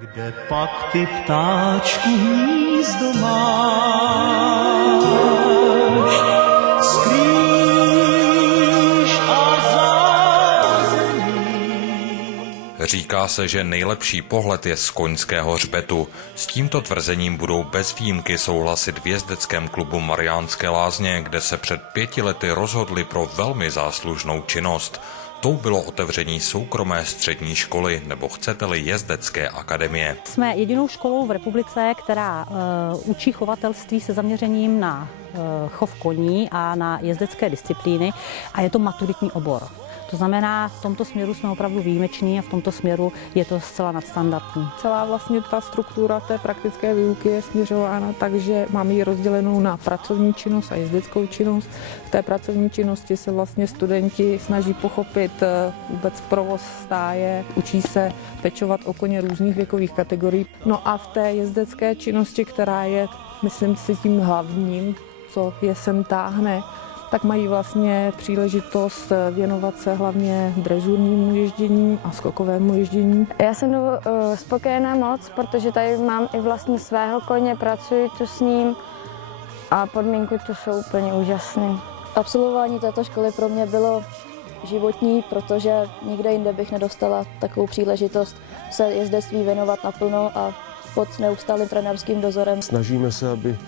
Kde pak ty ptáčku hnízdo máš, skrýš a zázemí. Říká se, že nejlepší pohled je z Koňského hřbetu. S tímto tvrzením budou bez výjimky souhlasit v jezdeckém klubu Mariánské Lázně, kde se před 5 lety rozhodli pro velmi záslužnou činnost. Tou bylo otevření soukromé střední školy, nebo chcete-li jezdecké akademie. Jsme jedinou školou v republice, která učí chovatelství se zaměřením na chov koní a na jezdecké disciplíny a je to maturitní obor. To znamená, v tomto směru jsme opravdu výjimeční a v tomto směru je to zcela nadstandardní. Celá vlastně ta struktura té praktické výuky je směřována tak, že máme ji rozdělenou na pracovní činnost a jezdeckou činnost. V té pracovní činnosti se vlastně studenti snaží pochopit vůbec provoz stáje, učí se pečovat o koně různých věkových kategorií. No a v té jezdecké činnosti, která je, myslím si, tím hlavním, co je sem táhne, tak mají vlastně příležitost věnovat se hlavně drežurnímu ježdění a skokovému ježdění. Já jsem spokojená moc, protože tady mám i vlastně svého koně, pracuji tu s ním a podmínky tu jsou úplně úžasné. Absolvování této školy pro mě bylo životní, protože nikde jinde bych nedostala takovou příležitost se jezdectví věnovat naplno a pod neustálým trenérským dozorem. Snažíme se, aby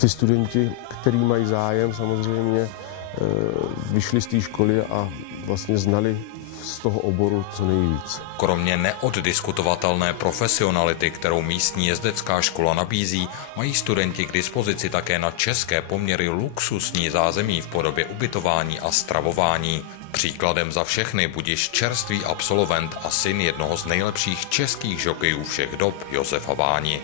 ty studenti, kteří mají zájem samozřejmě, vyšli z té školy a vlastně znali z toho oboru co nejvíc. Kromě neoddiskutovatelné profesionality, kterou místní jezdecká škola nabízí, mají studenti k dispozici také na české poměry luxusní zázemí v podobě ubytování a stravování. Příkladem za všechny budiž čerstvý absolvent a syn jednoho z nejlepších českých žokejů všech dob, Josefa Váni.